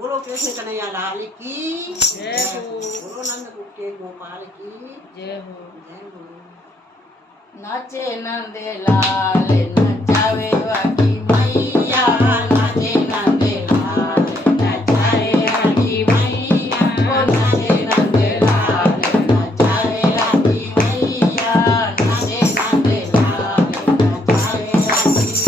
बोलो कृष्ण कन्हैया लाल की जय हो। बोलो नंद के गोपाल की जय हो। जय हो। नाचे नंद लाल नचावे वाकी मैया, नाचे नंद लाल नचावे वाकी मैया, नाचे नंद लाल नचावे वाकी मैया, नाचे नंद लाल नचावे वाकी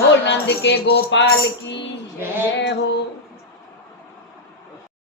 हो नंद के गोपाल की जय हो।